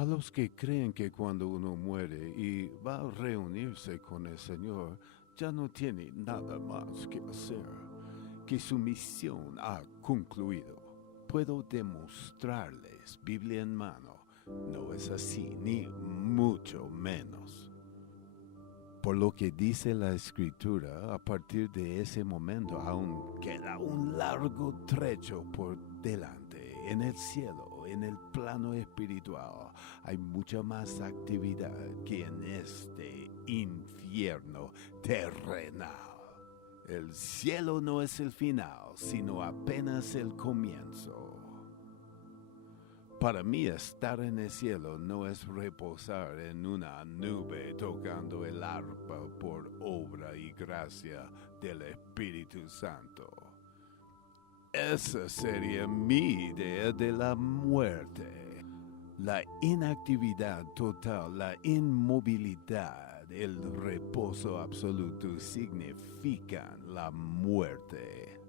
A los que creen que cuando uno muere y va a reunirse con el Señor, ya no tiene nada más que hacer, que su misión ha concluido. Puedo demostrarles, Biblia en mano, no es así, ni mucho menos. Por lo que dice la Escritura, a partir de ese momento aún queda un largo trecho por delante. En el cielo, en el plano espiritual, hay mucha más actividad que en este infierno terrenal. El cielo no es el final, sino apenas el comienzo. Para mí estar en el cielo no es reposar en una nube tocando el arpa por obra y gracia del Espíritu Santo. Esa sería mi idea de la muerte. La inactividad total, la inmovilidad, el reposo absoluto significan la muerte.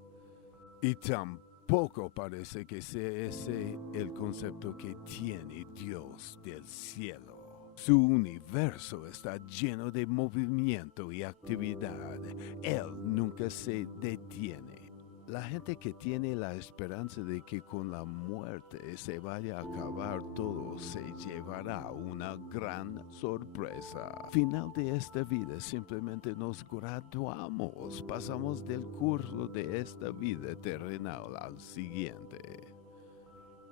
Y tampoco parece que sea ese el concepto que tiene Dios del cielo. Su universo está lleno de movimiento y actividad. Él nunca se detiene. La gente que tiene la esperanza de que con la muerte se vaya a acabar todo se llevará una gran sorpresa. Al final de esta vida simplemente nos graduamos, pasamos del curso de esta vida terrenal al siguiente.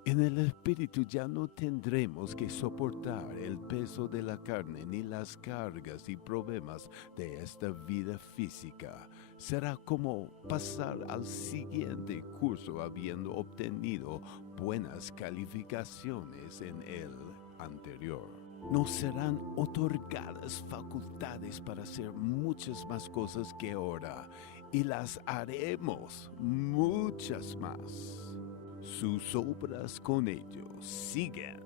En el espíritu ya no tendremos que soportar el peso de la carne ni las cargas y problemas de esta vida física. Será como pasar al siguiente curso habiendo obtenido buenas calificaciones en el anterior. Nos serán otorgadas facultades para hacer muchas más cosas que ahora y las haremos muchas más. Sus obras con ellos siguen.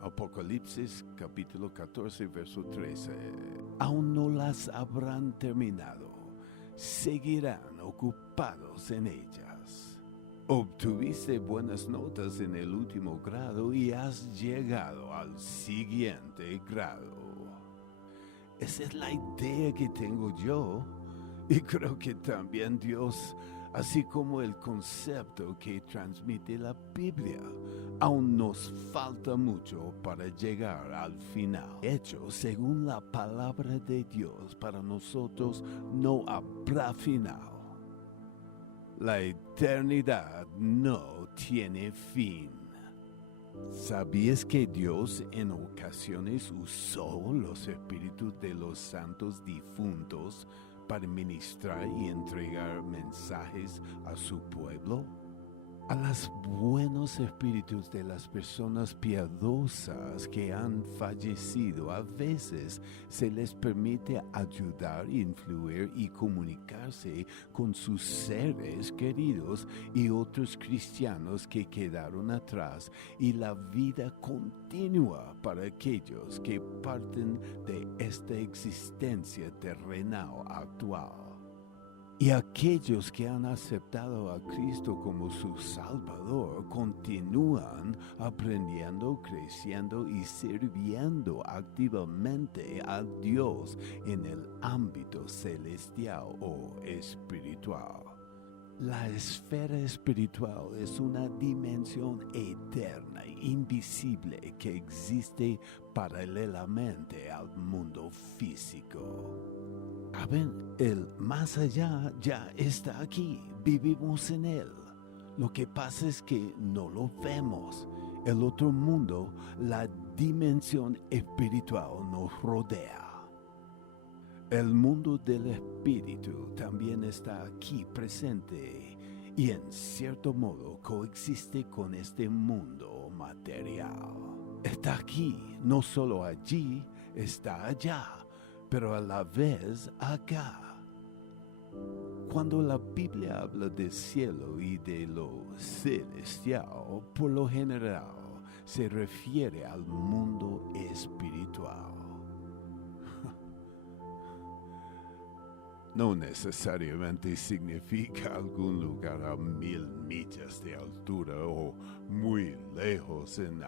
Apocalipsis capítulo 14, verso 13. Aún no las habrán terminado. Seguirán ocupados en ellas. Obtuviste buenas notas en el último grado y has llegado al siguiente grado. Esa es la idea que tengo yo. Y creo que también Dios, así como el concepto que transmite la Biblia. Aún nos falta mucho para llegar al final. De hecho, según la palabra de Dios, para nosotros no habrá final. La eternidad no tiene fin. ¿Sabías que Dios en ocasiones usó los espíritus de los santos difuntos para ministrar y entregar mensajes a su pueblo? A los buenos espíritus de las personas piadosas que han fallecido, a veces se les permite ayudar, influir y comunicarse con sus seres queridos y otros cristianos que quedaron atrás, y la vida continúa para aquellos que parten de esta existencia terrenal actual. Y aquellos que han aceptado a Cristo como su Salvador continúan aprendiendo, creciendo y sirviendo activamente a Dios en el ámbito celestial o espiritual. La esfera espiritual es una dimensión eterna e invisible que existe paralelamente al mundo físico. ¿Saben? El más allá ya está aquí, vivimos en él. Lo que pasa es que no lo vemos. El otro mundo, la dimensión espiritual nos rodea. El mundo del espíritu también está aquí presente y en cierto modo coexiste con este mundo material. Está aquí, no solo allí, está allá, pero a la vez acá. Cuando la Biblia habla del cielo y de lo celestial, por lo general se refiere al mundo espiritual. No necesariamente significa algún lugar a 1000 millas de altura o muy lejos en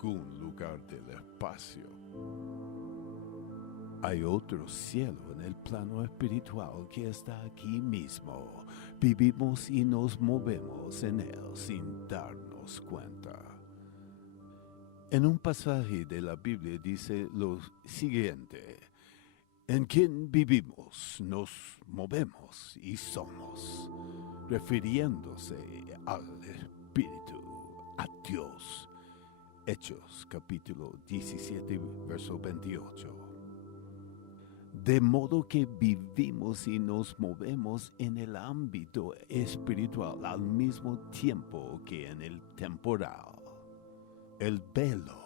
algún lugar del espacio. Hay otro cielo en el plano espiritual que está aquí mismo. Vivimos y nos movemos en él sin darnos cuenta. En un pasaje de la Biblia dice lo siguiente: en quien vivimos, nos movemos y somos, refiriéndose al Espíritu, a Dios. Hechos capítulo 17, verso 28. De modo que vivimos y nos movemos en el ámbito espiritual al mismo tiempo que en el temporal. El velo.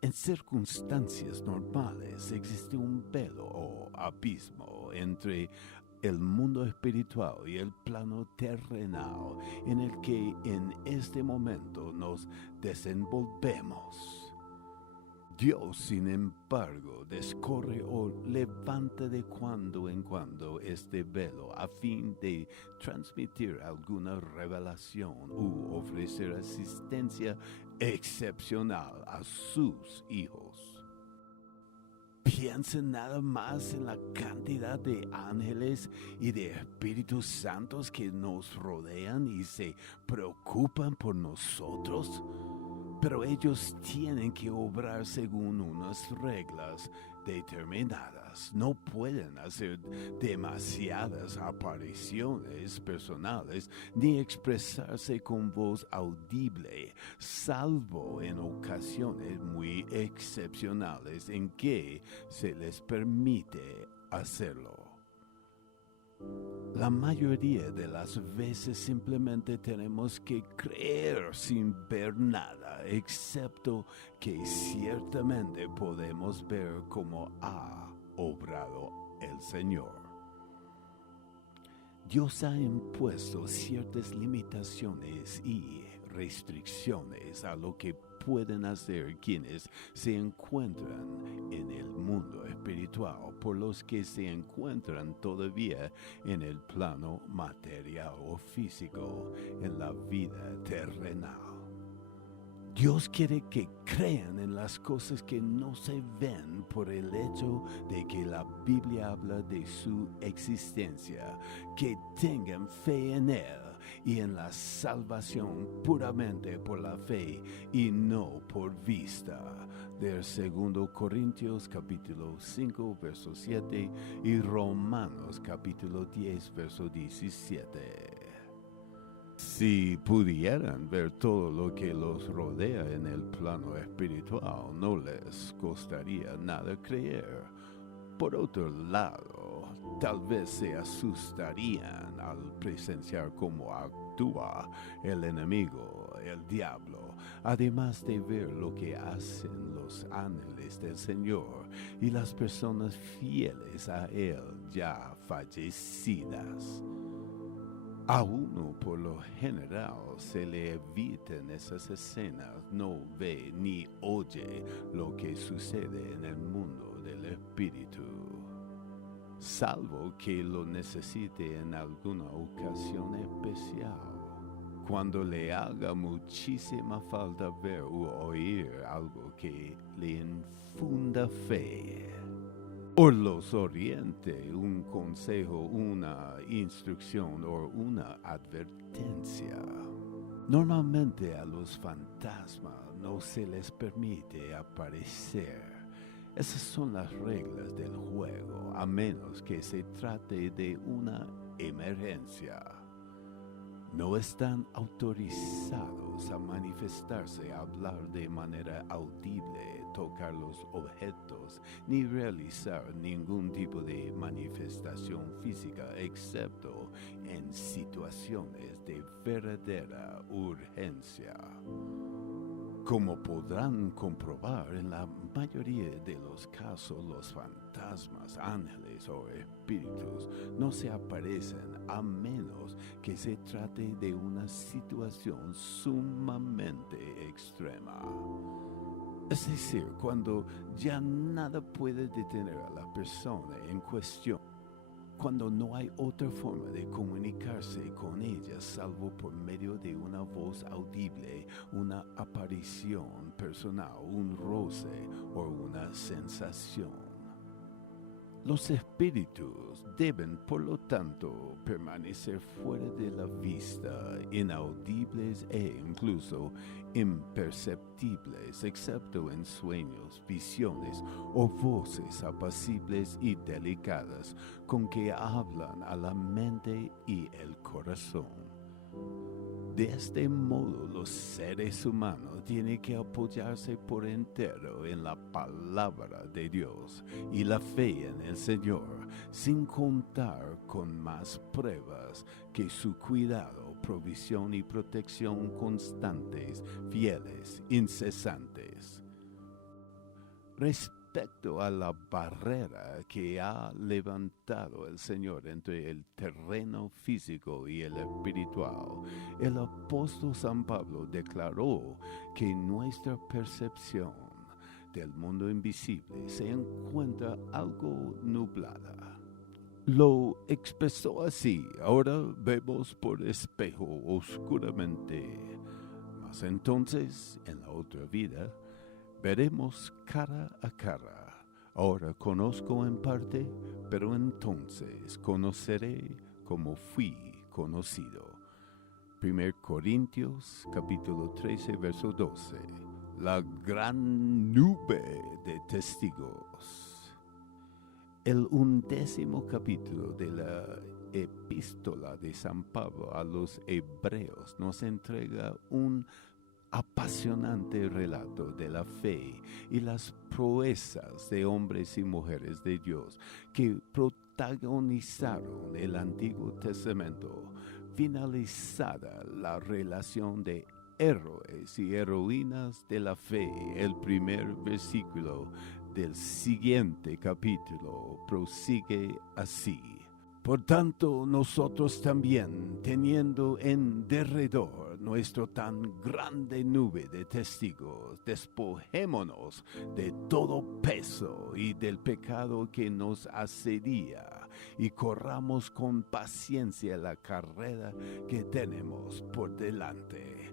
En circunstancias normales existe un velo o abismo entre el mundo espiritual y el plano terrenal en el que en este momento nos desenvolvemos. Dios, sin embargo, descorre o levanta de cuando en cuando este velo a fin de transmitir alguna revelación u ofrecer asistencia excepcional a sus hijos. Piensen nada más en la cantidad de ángeles y de espíritus santos que nos rodean y se preocupan por nosotros. Pero ellos tienen que obrar según unas reglas determinadas. No pueden hacer demasiadas apariciones personales ni expresarse con voz audible, salvo en ocasiones muy excepcionales en que se les permite hacerlo. La mayoría de las veces simplemente tenemos que creer sin ver nada, excepto que ciertamente podemos ver cómo ha obrado el Señor. Dios ha impuesto ciertas limitaciones y restricciones a lo que pueden hacer quienes se encuentran en el mundo espiritual por los que se encuentran todavía en el plano material o físico, en la vida terrenal. Dios quiere que crean en las cosas que no se ven por el hecho de que la Biblia habla de su existencia, que tengan fe en Él y en la salvación puramente por la fe y no por vista. Del 2 Corintios capítulo 5 verso 7 y Romanos capítulo 10 verso 17. Si pudieran ver todo lo que los rodea en el plano espiritual, no les costaría nada creer. Por otro lado, tal vez se asustarían al presenciar cómo actúa el enemigo, el diablo, además de ver lo que hacen los ángeles del Señor y las personas fieles a Él ya fallecidas. A uno por lo general se le evitan esas escenas, no ve ni oye lo que sucede en el mundo del espíritu, salvo que lo necesite en alguna ocasión especial, cuando le haga muchísima falta ver u oír algo que le infunda fe. O los oriente un consejo, una instrucción o una advertencia. Normalmente a los fantasmas no se les permite aparecer. Esas son las reglas del juego, a menos que se trate de una emergencia. No están autorizados a manifestarse, a hablar de manera audible, tocar los objetos, ni realizar ningún tipo de manifestación física, excepto en situaciones de verdadera urgencia. Como podrán comprobar, en la mayoría de los casos los fantasmas, ángeles o espíritus no se aparecen a menos que se trate de una situación sumamente extrema. Es decir, cuando ya nada puede detener a la persona en cuestión. cuando no hay otra forma de comunicarse con ella salvo por medio de una voz audible, una aparición personal, un roce o una sensación. Los espíritus deben, por lo tanto, permanecer fuera de la vista, inaudibles e incluso imperceptibles, excepto en sueños, visiones o voces apacibles y delicadas con que hablan a la mente y el corazón. De este modo, los seres humanos tienen que apoyarse por entero en la palabra de Dios y la fe en el Señor, sin contar con más pruebas que su cuidado, provisión y protección constantes, fieles, incesantes. Respecto a la barrera que ha levantado el Señor entre el terreno físico y el espiritual, el apóstol San Pablo declaró que nuestra percepción del mundo invisible se encuentra algo nublada. Lo expresó así: ahora vemos por espejo oscuramente, mas entonces, en la otra vida, veremos cara a cara. Ahora conozco en parte, pero entonces conoceré como fui conocido. 1 Corintios capítulo 13, verso 12. La gran nube de testigos. El 11º capítulo de la epístola de San Pablo a los Hebreos nos entrega un apasionante relato de la fe y las proezas de hombres y mujeres de Dios que protagonizaron el Antiguo Testamento, finalizada la relación de héroes y heroínas de la fe. El primer versículo del siguiente capítulo prosigue así: por tanto, nosotros también, teniendo en derredor nuestro tan grande nube de testigos, despojémonos de todo peso y del pecado que nos asedia, y corramos con paciencia la carrera que tenemos por delante.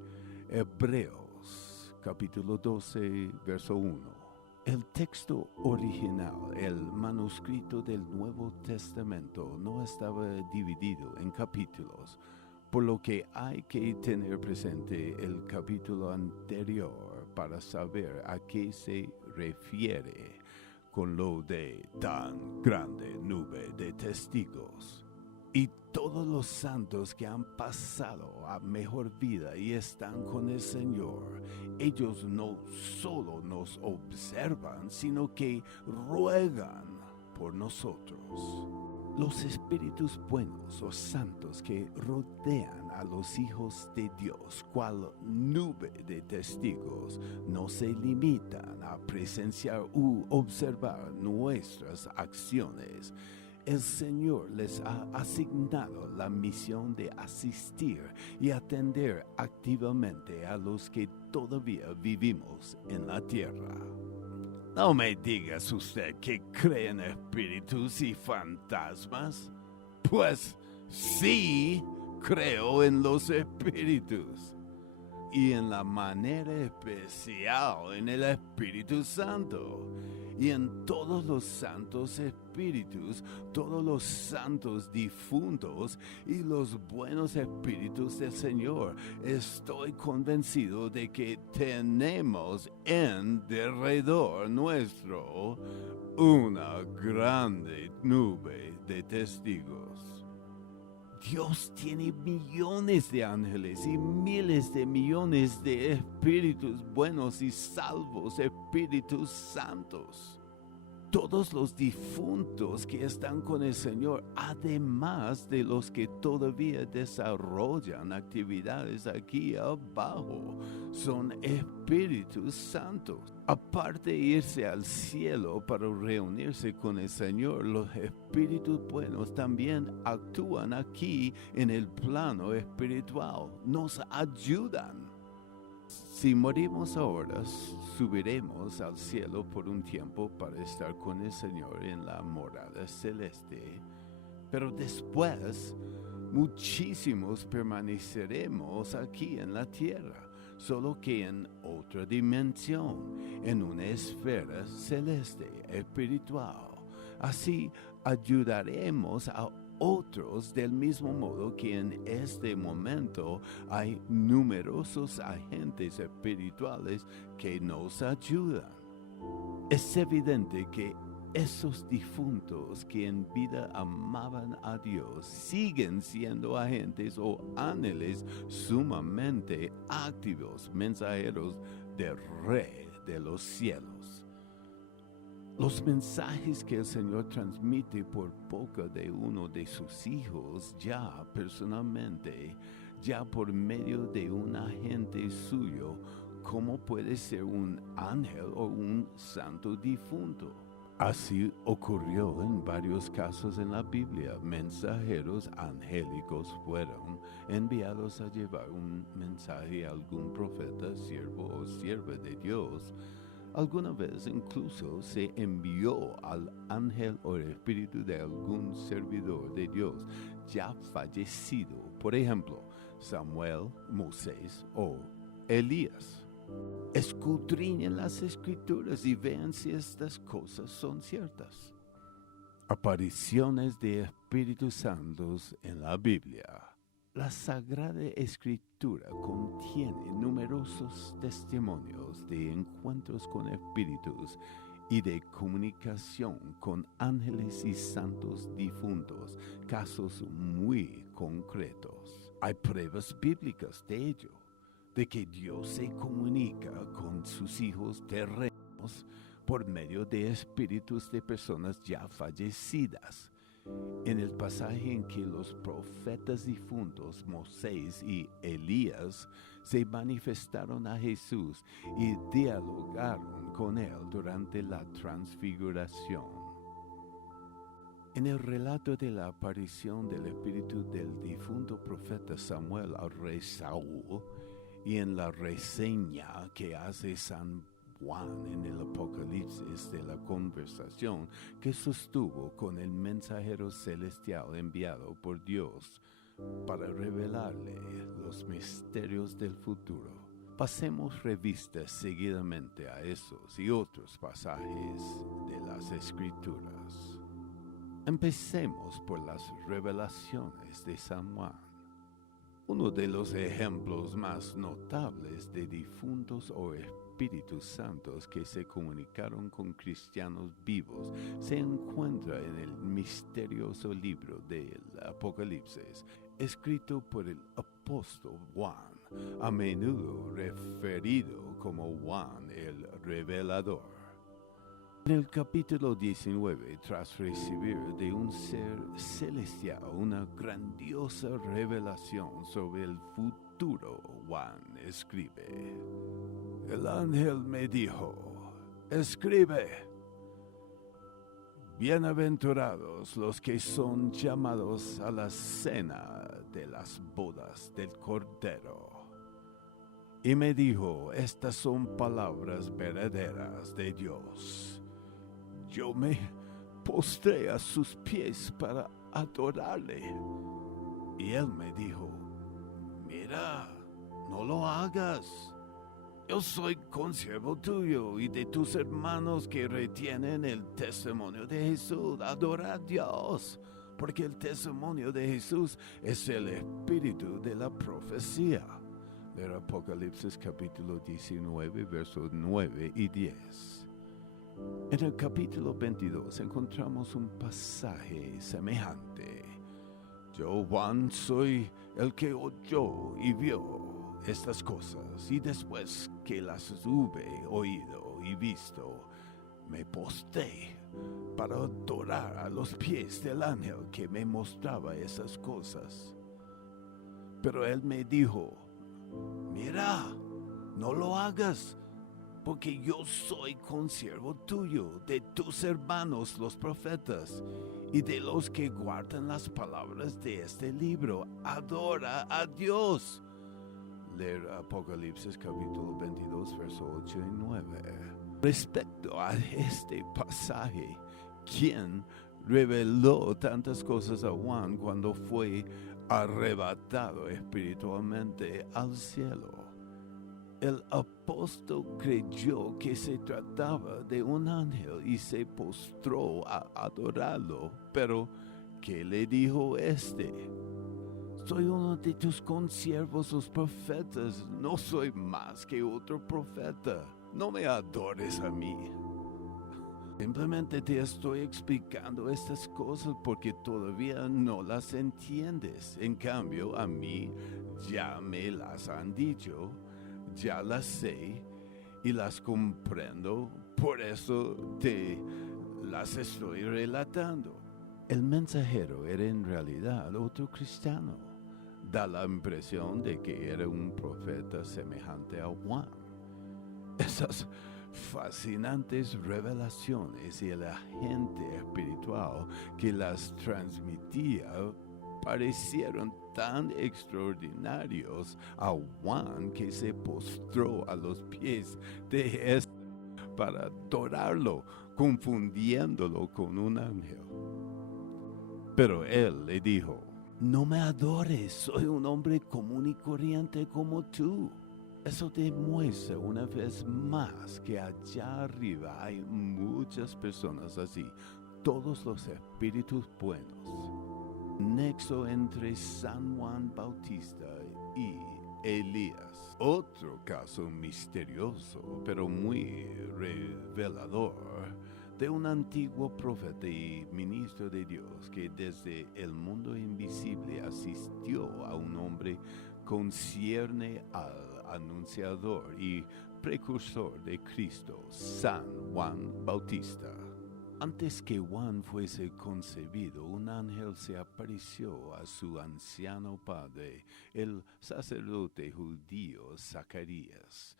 Hebreos, capítulo 12, verso 1. El texto original, el manuscrito del Nuevo Testamento, no estaba dividido en capítulos, por lo que hay que tener presente el capítulo anterior para saber a qué se refiere con lo de tan grande nube de testigos. Y todos los santos que han pasado a mejor vida y están con el Señor, ellos no solo nos observan, sino que ruegan por nosotros. Los espíritus buenos o santos que rodean a los hijos de Dios, cual nube de testigos, no se limitan a presenciar u observar nuestras acciones. El Señor les ha asignado la misión de asistir y atender activamente a los que todavía vivimos en la tierra. No me digas usted que cree en espíritus y fantasmas. Pues sí, creo en los espíritus. Y en la manera especial en el Espíritu Santo. Y en todos los santos espíritus, todos los santos difuntos y los buenos espíritus del Señor. Estoy convencido de que tenemos en derredor nuestro una grande nube de testigos. Dios tiene millones de ángeles y miles de millones de espíritus buenos y salvos, espíritus santos. Todos los difuntos que están con el Señor, además de los que todavía desarrollan actividades aquí abajo, son espíritus santos. Aparte de irse al cielo para reunirse con el Señor, los espíritus buenos también actúan aquí en el plano espiritual, nos ayudan. Si morimos ahora, subiremos al cielo por un tiempo para estar con el Señor en la morada celeste. Pero después, muchísimos permaneceremos aquí en la tierra, solo que en otra dimensión, en una esfera celeste, espiritual. Así ayudaremos a otros del mismo modo que en este momento hay numerosos agentes espirituales que nos ayudan. Es evidente que esos difuntos que en vida amaban a Dios siguen siendo agentes o ángeles sumamente activos, mensajeros del Rey de los cielos. Los mensajes que el Señor transmite por boca de uno de sus hijos ya personalmente, ya por medio de un agente suyo, ¿cómo puede ser un ángel o un santo difunto? Así ocurrió en varios casos en la Biblia. Mensajeros angélicos fueron enviados a llevar un mensaje a algún profeta, siervo o sierva de Dios. Alguna vez incluso se envió al ángel o el espíritu de algún servidor de Dios ya fallecido. Por ejemplo, Samuel, Moisés o Elías. Escudriñen las escrituras y vean si estas cosas son ciertas. Apariciones de Espíritus Santos en la Biblia. La Sagrada Escritura contiene numerosos testimonios de encuentros con espíritus y de comunicación con ángeles y santos difuntos, casos muy concretos. Hay pruebas bíblicas de ello, de que Dios se comunica con sus hijos terrenos por medio de espíritus de personas ya fallecidas. En el pasaje en que los profetas difuntos Moisés y Elías se manifestaron a Jesús y dialogaron con él durante la transfiguración. En el relato de la aparición del espíritu del difunto profeta Samuel al rey Saúl y en la reseña que hace San Juan en el Apocalipsis de la conversación que sostuvo con el mensajero celestial enviado por Dios para revelarle los misterios del futuro. Pasemos revista seguidamente a esos y otros pasajes de las Escrituras. Empecemos por las revelaciones de San Juan. Uno de los ejemplos más notables de difuntos o Espíritus Santos que se comunicaron con cristianos vivos se encuentra en el misterioso libro del Apocalipsis, escrito por el apóstol Juan, a menudo referido como Juan el Revelador. En el capítulo 19, tras recibir de un ser celestial una grandiosa revelación sobre el futuro, Juan escribe: El ángel me dijo, escribe, bienaventurados los que son llamados a la cena de las bodas del Cordero. Y me dijo, estas son palabras verdaderas de Dios. Yo me postré a sus pies para adorarle. Y él me dijo, mira, no lo hagas. Yo soy consiervo tuyo y de tus hermanos que retienen el testimonio de Jesús. Adora a Dios, porque el testimonio de Jesús es el espíritu de la profecía. Leer Apocalipsis capítulo 19, versos 9 y 10. En el capítulo 22 encontramos un pasaje semejante. Yo, Juan, soy el que oyó y vio estas cosas, y después que las hube oído y visto, me postré para adorar a los pies del ángel que me mostraba esas cosas. Pero él me dijo, mira, no lo hagas, porque yo soy consiervo tuyo, de tus hermanos los profetas, y de los que guardan las palabras de este libro. Adora a Dios. Leer Apocalipsis capítulo 22, versos 8 y 9. Respecto a este pasaje, quien reveló tantas cosas a Juan cuando fue arrebatado espiritualmente al cielo. El apóstol creyó que se trataba de un ángel y se postró a adorarlo. Pero, ¿qué le dijo este? Soy uno de tus consiervos, los profetas. No soy más que otro profeta. No me adores a mí. Simplemente te estoy explicando estas cosas porque todavía no las entiendes. En cambio, a mí ya me las han dicho. Ya las sé y las comprendo, por eso te las estoy relatando. El mensajero era en realidad otro cristiano. Da la impresión de que era un profeta semejante a Juan. Esas fascinantes revelaciones y el agente espiritual que las transmitía parecieron tan extraordinarios a Juan que se postró a los pies de éste para adorarlo, confundiéndolo con un ángel. Pero él le dijo: no me adores, soy un hombre común y corriente como tú. Eso demuestra una vez más que allá arriba hay muchas personas así, todos los espíritus buenos. Nexo entre San Juan Bautista y Elías. Otro caso misterioso, pero muy revelador, de un antiguo profeta y ministro de Dios que desde el mundo invisible asistió a un hombre concierne al anunciador y precursor de Cristo, San Juan Bautista. Antes que Juan fuese concebido, un ángel se apareció a su anciano padre, el sacerdote judío Zacarías,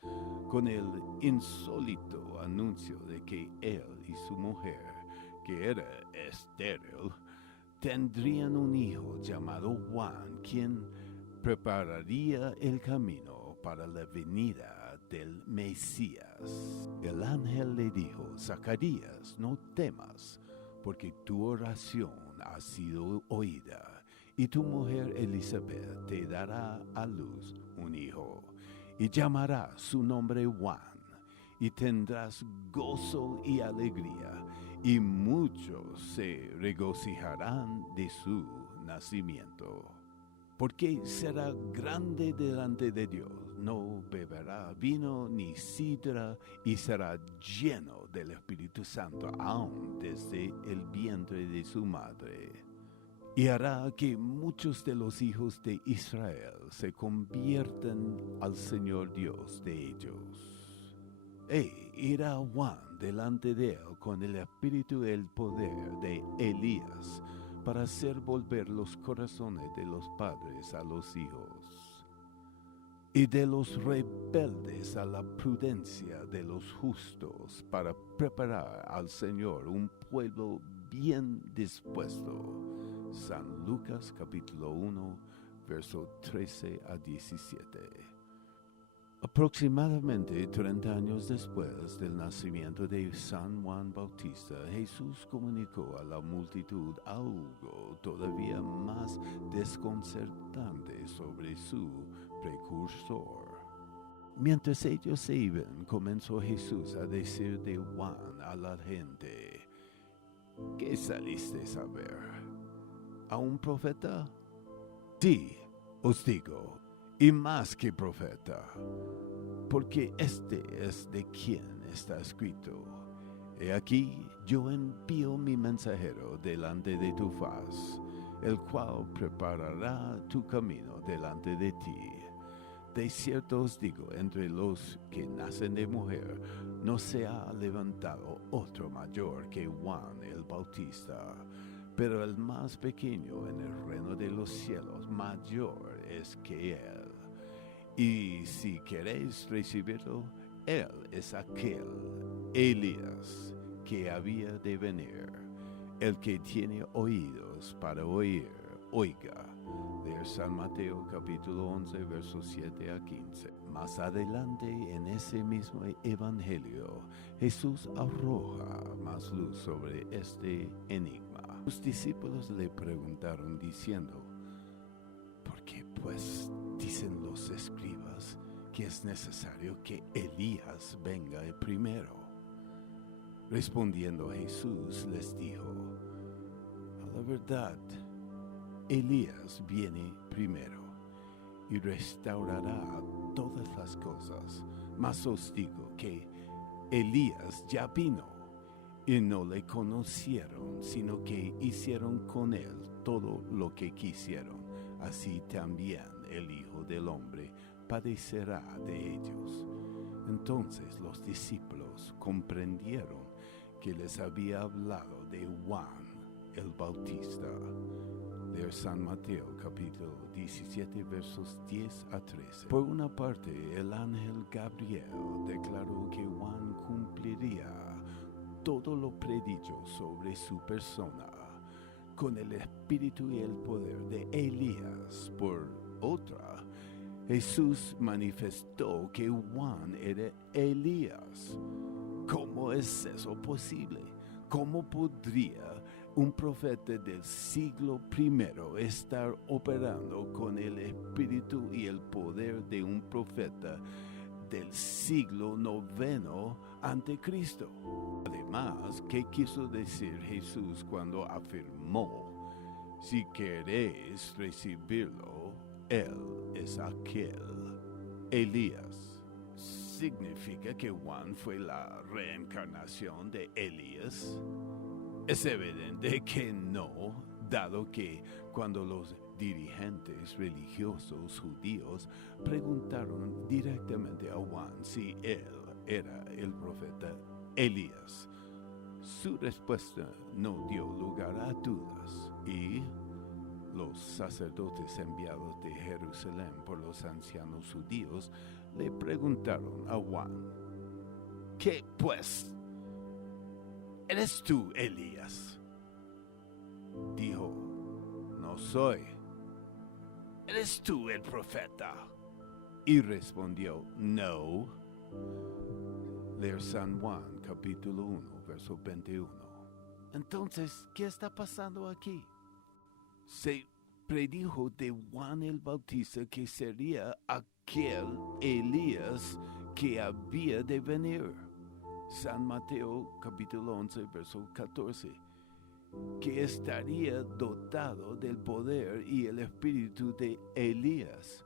con el insólito anuncio de que él y su mujer, que era estéril, tendrían un hijo llamado Juan, quien prepararía el camino para la venida del Mesías. El ángel le dijo: Zacarías, no temas, porque tu oración ha sido oída, y tu mujer Elizabeth te dará a luz un hijo, y llamará su nombre Juan, y tendrás gozo y alegría, y muchos se regocijarán de su nacimiento. Porque será grande delante de Dios, no beberá vino ni sidra, y será lleno del Espíritu Santo aún desde el vientre de su madre. Y hará que muchos de los hijos de Israel se conviertan al Señor Dios de ellos. Irá Juan delante de él con el espíritu y el poder de Elías, para hacer volver los corazones de los padres a los hijos, y de los rebeldes a la prudencia de los justos, para preparar al Señor un pueblo bien dispuesto. San Lucas capítulo 1, verso 13 a 17. Aproximadamente 30 años después del nacimiento de San Juan Bautista, Jesús comunicó a la multitud algo todavía más desconcertante sobre su precursor. Mientras ellos se iban, comenzó Jesús a decir de Juan a la gente: ¿qué saliste a ver? ¿A un profeta? Sí, os digo, y más que profeta, porque este es de quien está escrito: he aquí, yo envío mi mensajero delante de tu faz, el cual preparará tu camino delante de ti. De cierto os digo, entre los que nacen de mujer, no se ha levantado otro mayor que Juan el Bautista, pero el más pequeño en el reino de los cielos mayor es que él. Y si queréis recibirlo, él es aquel Elías que había de venir. El que tiene oídos para oír, oiga. De San Mateo capítulo 11, versos 7 a 15. Más adelante en ese mismo evangelio, Jesús arroja más luz sobre este enigma. Los discípulos le preguntaron diciendo, ¿por qué pues dicen los escribas que es necesario que Elías venga primero? Respondiendo Jesús les dijo, a la verdad, Elías viene primero y restaurará todas las cosas. Mas os digo que Elías ya vino y no le conocieron, sino que hicieron con él todo lo que quisieron. Así también el Hijo del Hombre padecerá de ellos. Entonces los discípulos comprendieron que les había hablado de Juan el Bautista. Leer San Mateo capítulo 17 versos 10 a 13. Por una parte, el ángel Gabriel declaró que Juan cumpliría todo lo predicho sobre su persona con el espíritu y el poder de Elías. Por otra, Jesús manifestó que Juan era Elías. ¿Cómo es eso posible? ¿Cómo podría un profeta del siglo I estar operando con el espíritu y el poder de un profeta del siglo IX ante Cristo? Además, ¿qué quiso decir Jesús cuando afirmó, si queréis recibirlo, Él es aquel Elías? ¿Significa que Juan fue la reencarnación de Elías? Es evidente que no, dado que cuando los dirigentes religiosos judíos preguntaron directamente a Juan si él era el profeta Elías, su respuesta no dio lugar a dudas y los sacerdotes enviados de Jerusalén por los ancianos judíos le preguntaron a Juan, ¿qué pues? ¿Eres tú Elías? Dijo, no soy. ¿Eres tú el profeta? Y respondió, no. Leer San Juan capítulo 1 verso 21. Entonces, ¿qué está pasando aquí? Se predijo de Juan el Bautista que sería aquel Elías que había de venir. San Mateo capítulo 11 verso 14, que estaría dotado del poder y el espíritu de Elías.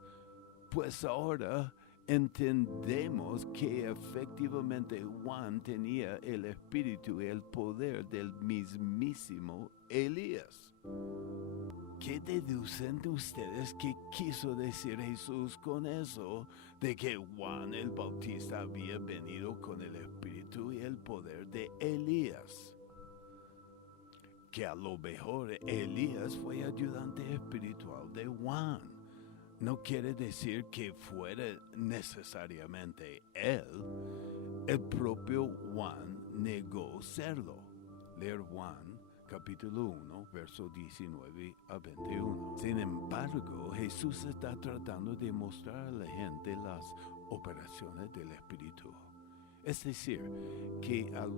Pues ahora entendemos que efectivamente Juan tenía el espíritu y el poder del mismísimo Elías. ¿Qué deducen ustedes que quiso decir Jesús con eso de que Juan el Bautista había venido con el espíritu y el poder de Elías? Que a lo mejor Elías fue ayudante espiritual de Juan. No quiere decir que fuera necesariamente él. El propio Juan negó serlo. Leer Juan capítulo 1, verso 19 a 21. Sin embargo, Jesús está tratando de mostrar a la gente las operaciones del Espíritu. Es decir, que al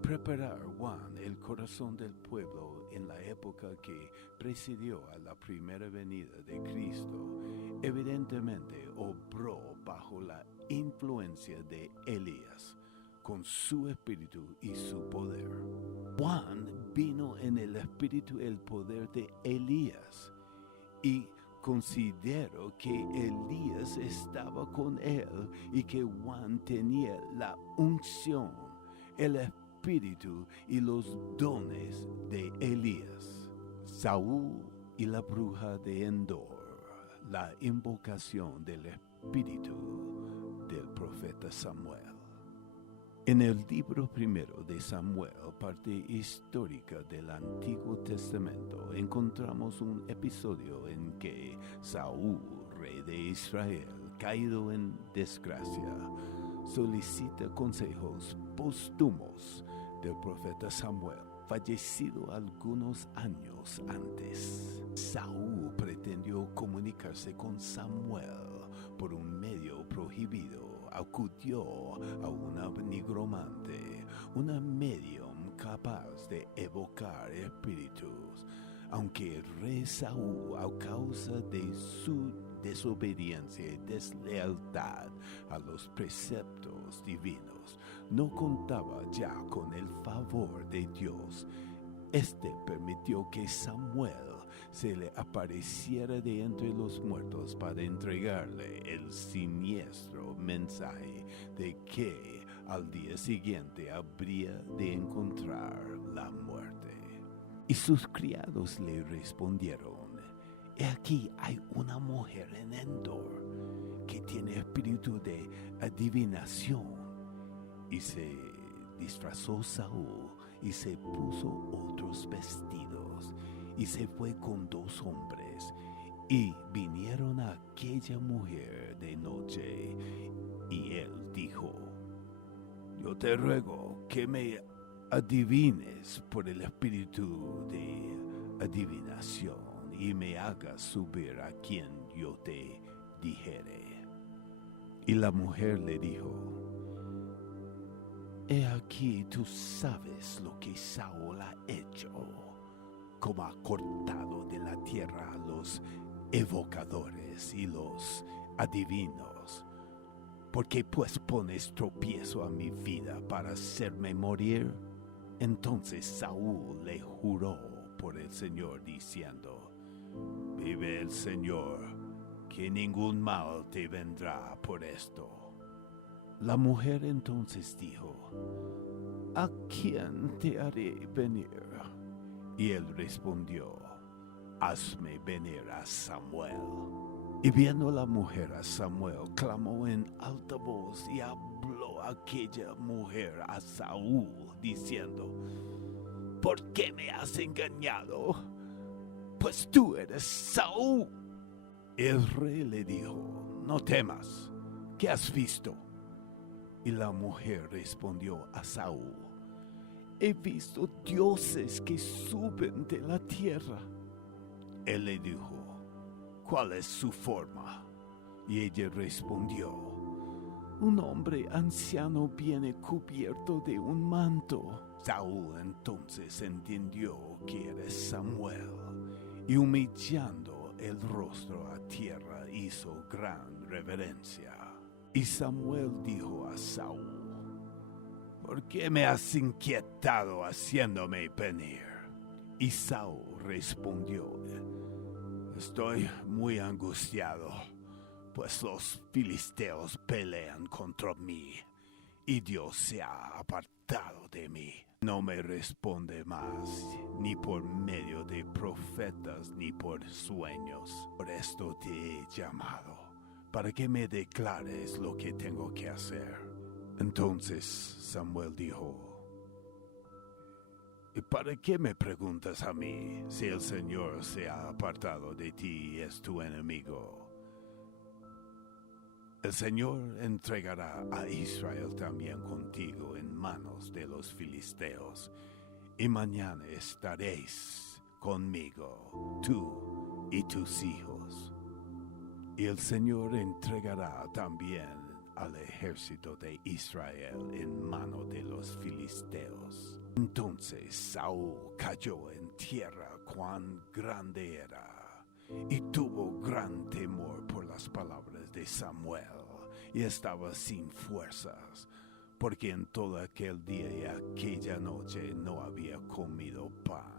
preparar Juan el corazón del pueblo en la época que precedió a la primera venida de Cristo, evidentemente obró bajo la influencia de Elías, con su espíritu y su poder. Juan vino en el espíritu y el poder de Elías, y considero que Elías estaba con él y que Juan tenía la unción, el espíritu y los dones de Elías. Saúl y la bruja de Endor, la invocación del espíritu del profeta Samuel. En el libro primero de Samuel, parte histórica del Antiguo Testamento, encontramos un episodio en que Saúl, rey de Israel, caído en desgracia, solicita consejos póstumos del profeta Samuel, fallecido algunos años antes. Saúl pretendió comunicarse con Samuel por un medio prohibido, acudió a una nigromante, una medium capaz de evocar espíritus, aunque el rey Saúl, a causa de su desobediencia y deslealtad a los preceptos divinos, no contaba ya con el favor de Dios. Este permitió que Samuel se le apareciera de entre los muertos para entregarle el siniestro mensaje de que al día siguiente habría de encontrar la muerte. Y sus criados le respondieron: he aquí hay una mujer en Endor que tiene espíritu de adivinación. Y se disfrazó Saúl y se puso otros vestidos y se fue con 2 hombres y vinieron a aquella mujer de noche, y él dijo: yo te ruego que me adivines por el espíritu de adivinación y me hagas subir a quien yo te dijere. Y la mujer le dijo: he aquí tú sabes lo que Saúl ha hecho, como ha cortado de la tierra a los evocadores y los adivinos. ¿Por qué pues pones tropiezo a mi vida para hacerme morir? Entonces Saúl le juró por el Señor diciendo: vive el Señor, que ningún mal te vendrá por esto. La mujer entonces dijo: ¿a quién te haré venir? Y él respondió: hazme venir a Samuel. Y viendo la mujer a Samuel, clamó en alta voz y habló aquella mujer a Saúl, diciendo: ¿por qué me has engañado? Pues tú eres Saúl. El rey le dijo: no temas, ¿qué has visto? Y la mujer respondió a Saúl: he visto dioses que suben de la tierra. Él le dijo: ¿cuál es su forma? Y ella respondió: un hombre anciano viene cubierto de un manto. Saúl entonces entendió que era Samuel, y humillando el rostro a tierra hizo gran reverencia. Y Samuel dijo a Saúl: ¿por qué me has inquietado haciéndome venir? Y Saúl respondió: estoy muy angustiado, pues los filisteos pelean contra mí, y Dios se ha apartado de mí. No me responde más, ni por medio de profetas, ni por sueños. Por esto te he llamado, para que me declares lo que tengo que hacer. Entonces Samuel dijo: ¿y para qué me preguntas a mí si el Señor se ha apartado de ti y es tu enemigo? El Señor entregará a Israel también contigo en manos de los filisteos, y mañana estaréis conmigo, tú y tus hijos. Y el Señor entregará también al ejército de Israel en mano de los filisteos. Entonces Saúl cayó en tierra cuán grande era, y tuvo gran temor por las palabras de Samuel, y estaba sin fuerzas, porque en todo aquel día y aquella noche no había comido pan.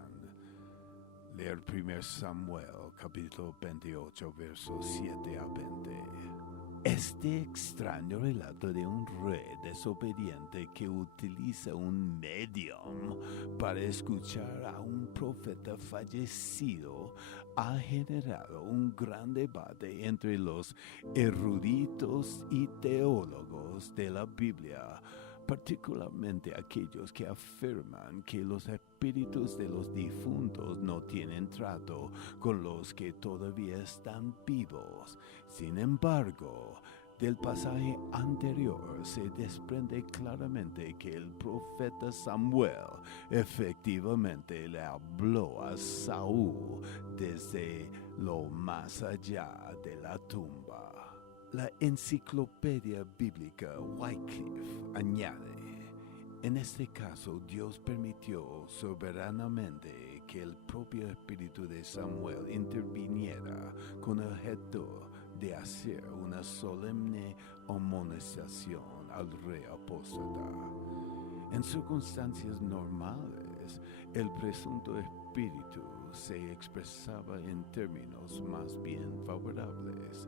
Leer 1 Samuel, capítulo 28, versos 7 a 20. Este extraño relato de un rey desobediente que utiliza un medium para escuchar a un profeta fallecido ha generado un gran debate entre los eruditos y teólogos de la Biblia, particularmente aquellos que afirman que los espíritus de los difuntos no tienen trato con los que todavía están vivos. Sin embargo, del pasaje anterior se desprende claramente que el profeta Samuel efectivamente le habló a Saúl desde lo más allá de la tumba. La enciclopedia bíblica Wycliffe añade, en este caso Dios permitió soberanamente que el propio espíritu de Samuel interviniera con el objeto de hacer una solemne amonestación al rey apóstata. En circunstancias normales, el presunto espíritu se expresaba en términos más bien favorables.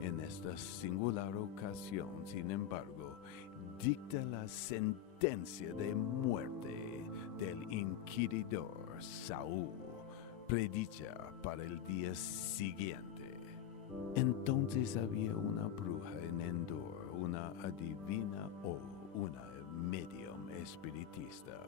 En esta singular ocasión, sin embargo, dicta la sentencia de muerte del inquiridor Saúl, predicha para el día siguiente. Entonces había una bruja en Endor, una adivina o una medium espiritista.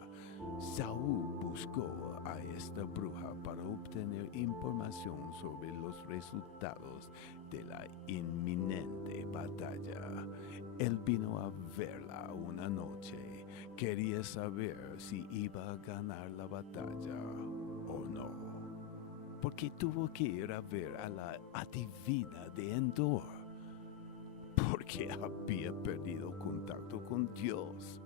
Saúl buscó a esta bruja para obtener información sobre los resultados de la inminente batalla. Él vino a verla una noche. Quería saber si iba a ganar la batalla o no. Porque tuvo que ir a ver a la adivina de Endor. Porque había perdido contacto con Dios.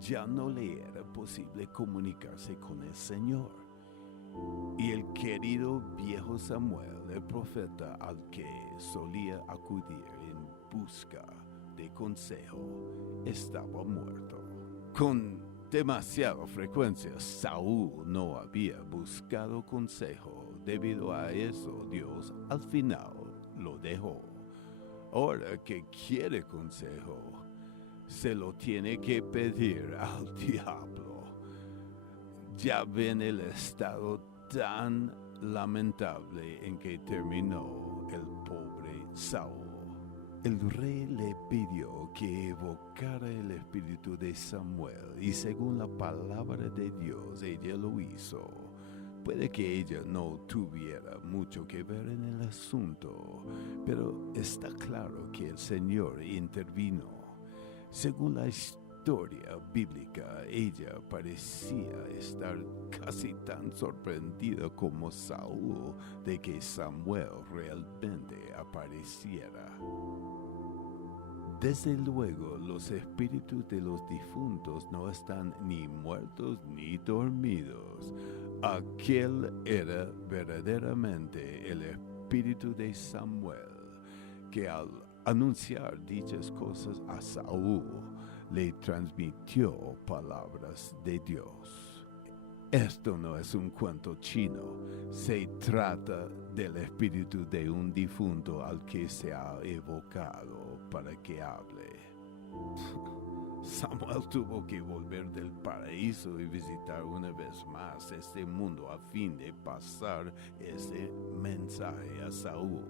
Ya no le era posible comunicarse con el Señor. Y el querido viejo Samuel, el profeta al que solía acudir en busca de consejo, estaba muerto. Con demasiada frecuencia, Saúl no había buscado consejo. Debido a eso, Dios al final lo dejó. Ahora que quiere consejo, se lo tiene que pedir al diablo. Ya ven el estado tan lamentable en que terminó el pobre Saúl. El rey le pidió que evocara el espíritu de Samuel y según la palabra de Dios ella lo hizo. Puede que ella no tuviera mucho que ver en el asunto, pero está claro que el Señor intervino. Según la historia bíblica, ella parecía estar casi tan sorprendida como Saúl de que Samuel realmente apareciera. Desde luego, los espíritus de los difuntos no están ni muertos ni dormidos. Aquel era verdaderamente el espíritu de Samuel, que al anunciar dichas cosas a Saúl, le transmitió palabras de Dios. Esto no es un cuento chino, se trata del espíritu de un difunto al que se ha evocado para que hable. Samuel tuvo que volver del paraíso y visitar una vez más este mundo a fin de pasar ese mensaje a Saúl.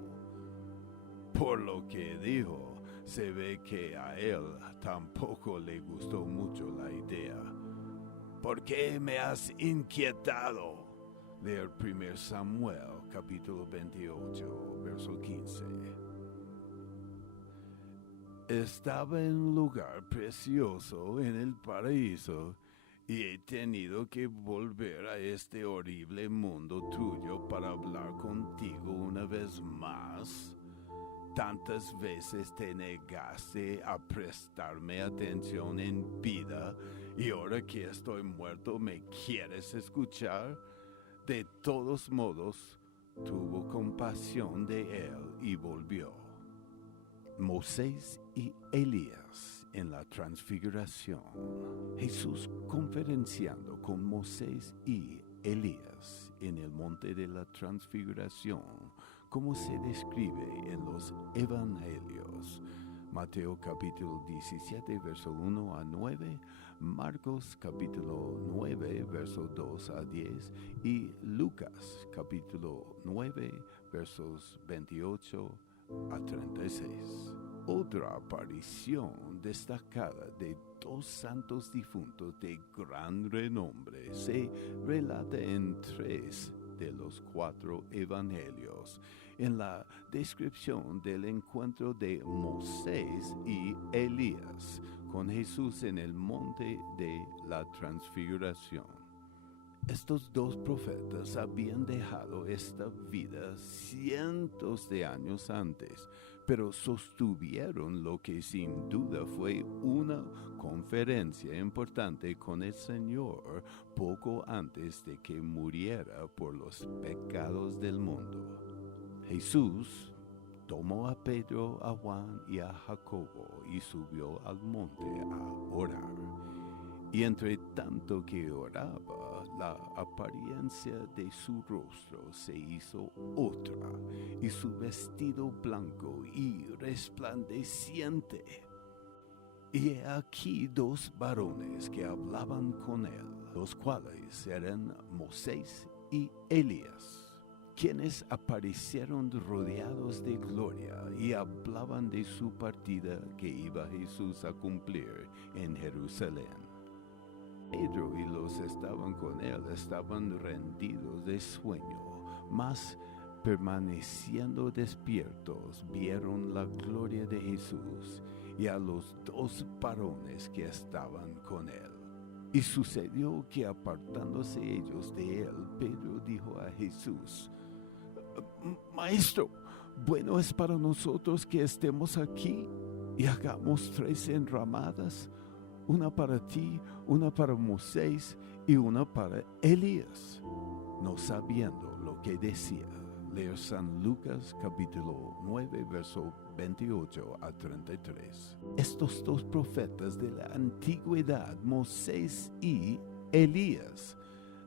Por lo que dijo, se ve que a él tampoco le gustó mucho la idea. ¿Por qué me has inquietado? Leer 1 Samuel, capítulo 28, verso 15. Estaba en un lugar precioso en el paraíso y he tenido que volver a este horrible mundo tuyo para hablar contigo una vez más. Tantas veces te negaste a prestarme atención en vida y ahora que estoy muerto me quieres escuchar. De todos modos, tuvo compasión de él y volvió. Moisés y Elías en la transfiguración. Jesús conferenciando con Moisés y Elías en el monte de la transfiguración, como se describe en los evangelios. Mateo capítulo 17, verso 1 a 9, Marcos capítulo 9, verso 2 a 10 y Lucas capítulo 9, versos 28 a 36. Otra aparición destacada de dos santos difuntos de gran renombre se relata en 3 de los 4 evangelios, en la descripción del encuentro de Moisés y Elías con Jesús en el monte de la transfiguración. Estos dos profetas habían dejado esta vida cientos de años antes, pero sostuvieron lo que sin duda fue una conferencia importante con el Señor poco antes de que muriera por los pecados del mundo. Jesús tomó a Pedro, a Juan y a Jacobo y subió al monte a orar. Y entre tanto que oraba, la apariencia de su rostro se hizo otra, y su vestido blanco y resplandeciente. Y he aquí dos varones que hablaban con él, los cuales eran Moisés y Elías, quienes aparecieron rodeados de gloria y hablaban de su partida que iba Jesús a cumplir en Jerusalén. Pedro y los que estaban con él estaban rendidos de sueño, mas permaneciendo despiertos vieron la gloria de Jesús y a los dos varones que estaban con él. Y sucedió que apartándose ellos de él, Pedro dijo a Jesús: Maestro, bueno es para nosotros que estemos aquí y hagamos 3 enramadas, una para ti, una para Moisés y una para Elías. No sabiendo lo que decía. Leer San Lucas capítulo 9, verso 28 a 33. Estos dos profetas de la antigüedad, Moisés y Elías,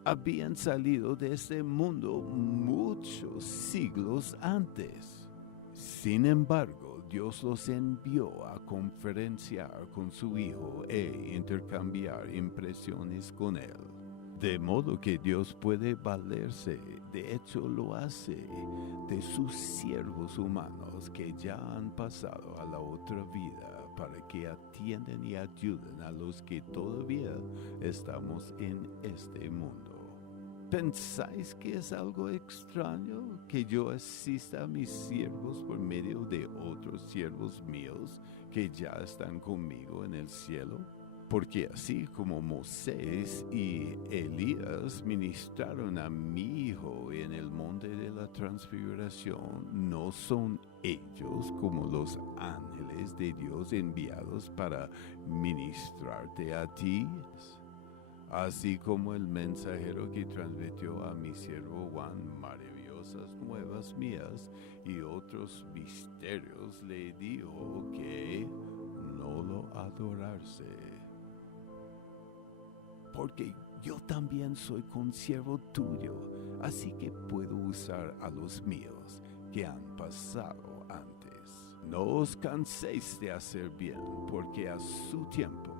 habían salido de este mundo muchos siglos antes. Sin embargo, Dios los envió a conferenciar con su Hijo e intercambiar impresiones con él. De modo que Dios puede valerse, de hecho lo hace, de sus siervos humanos que ya han pasado a la otra vida para que atiendan y ayuden a los que todavía estamos en este mundo. ¿Pensáis que es algo extraño que yo asista a mis siervos por medio de otros siervos míos que ya están conmigo en el cielo? Porque así como Moisés y Elías ministraron a mi Hijo en el monte de la transfiguración, ¿no son ellos como los ángeles de Dios enviados para ministrarte a ti? Así como el mensajero que transmitió a mi siervo Juan maravillosas nuevas mías y otros misterios, le dijo que no lo adorase. Porque yo también soy consiervo tuyo, así que puedo usar a los míos que han pasado antes. No os canséis de hacer bien, porque a su tiempo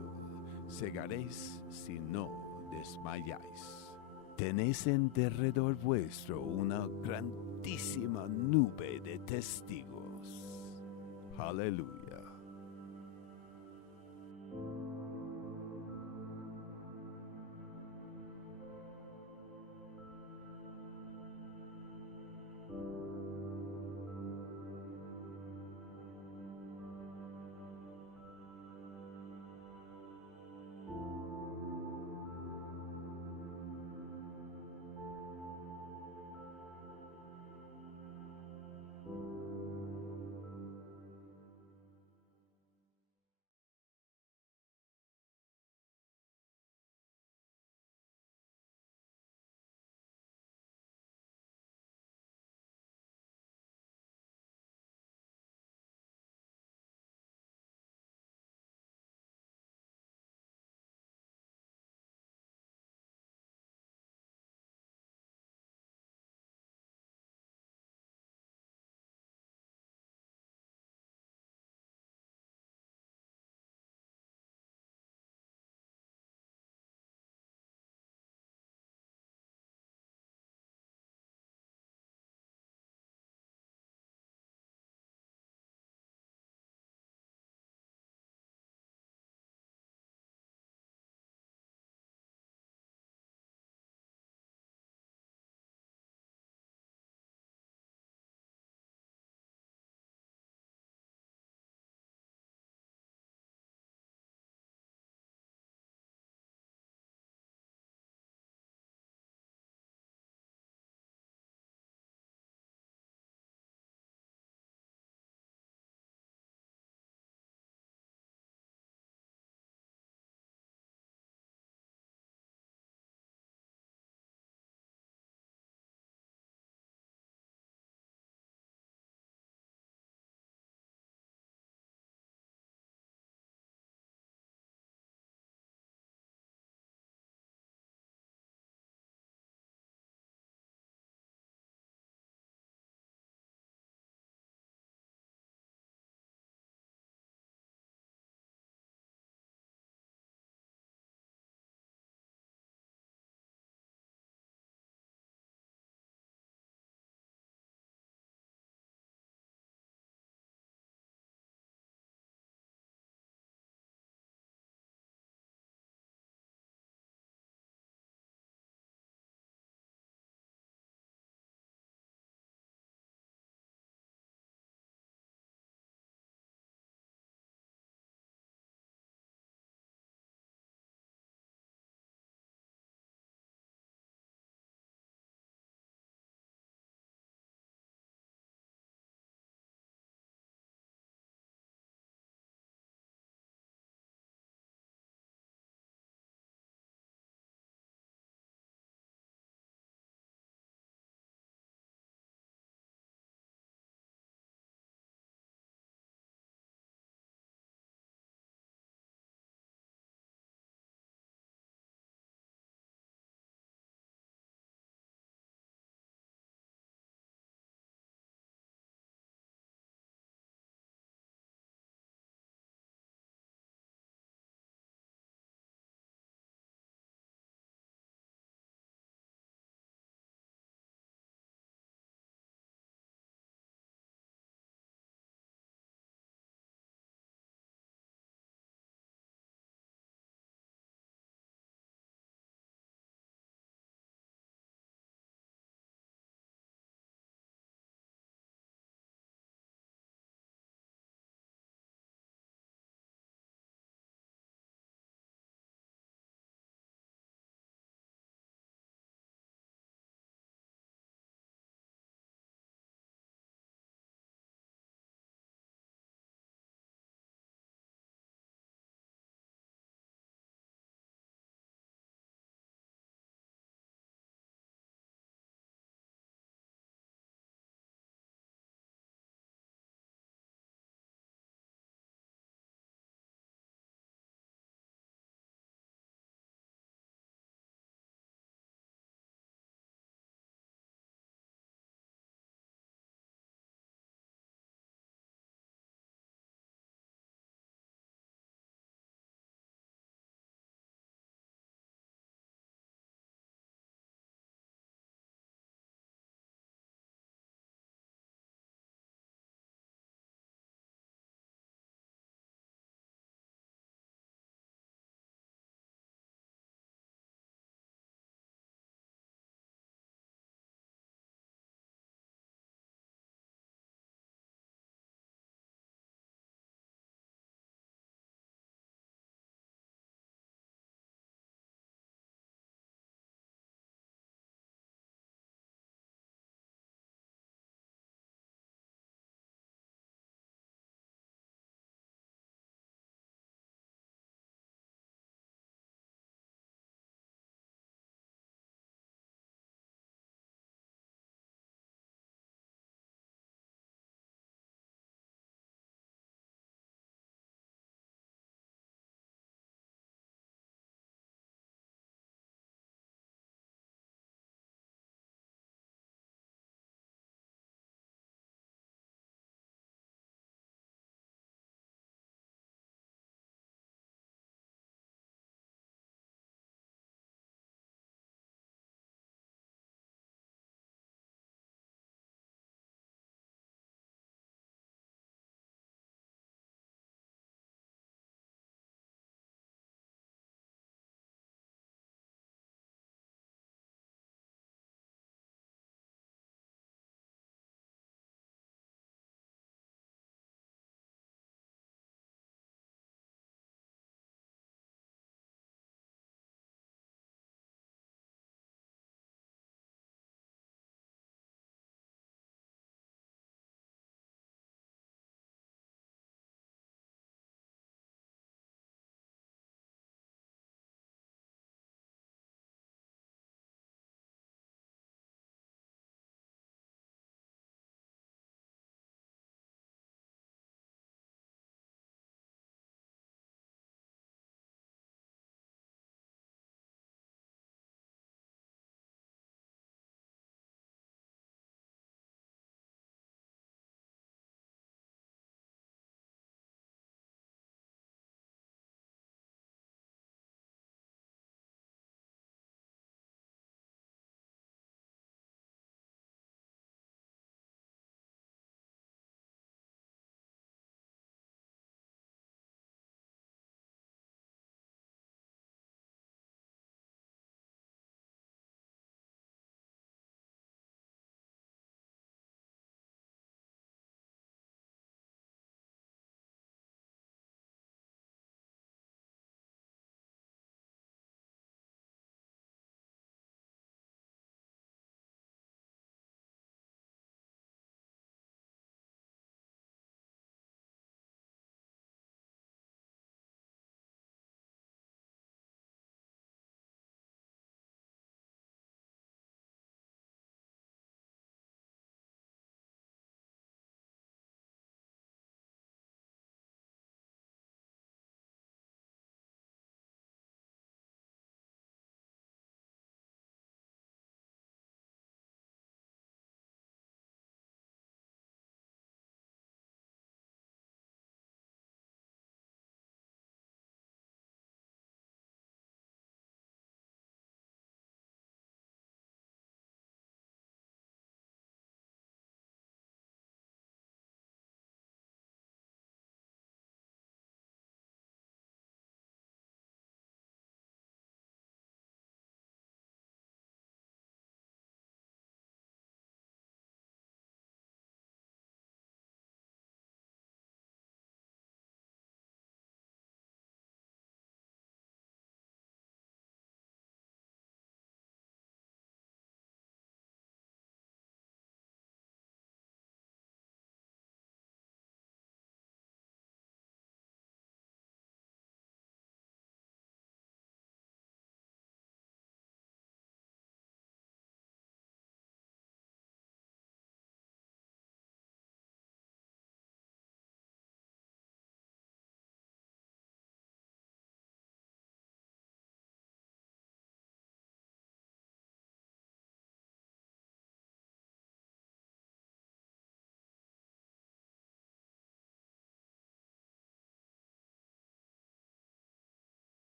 segaréis si no desmayáis. Tenéis en derredor vuestro una grandísima nube de testigos. Aleluya.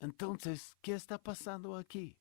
Entonces, ¿qué está pasando aquí?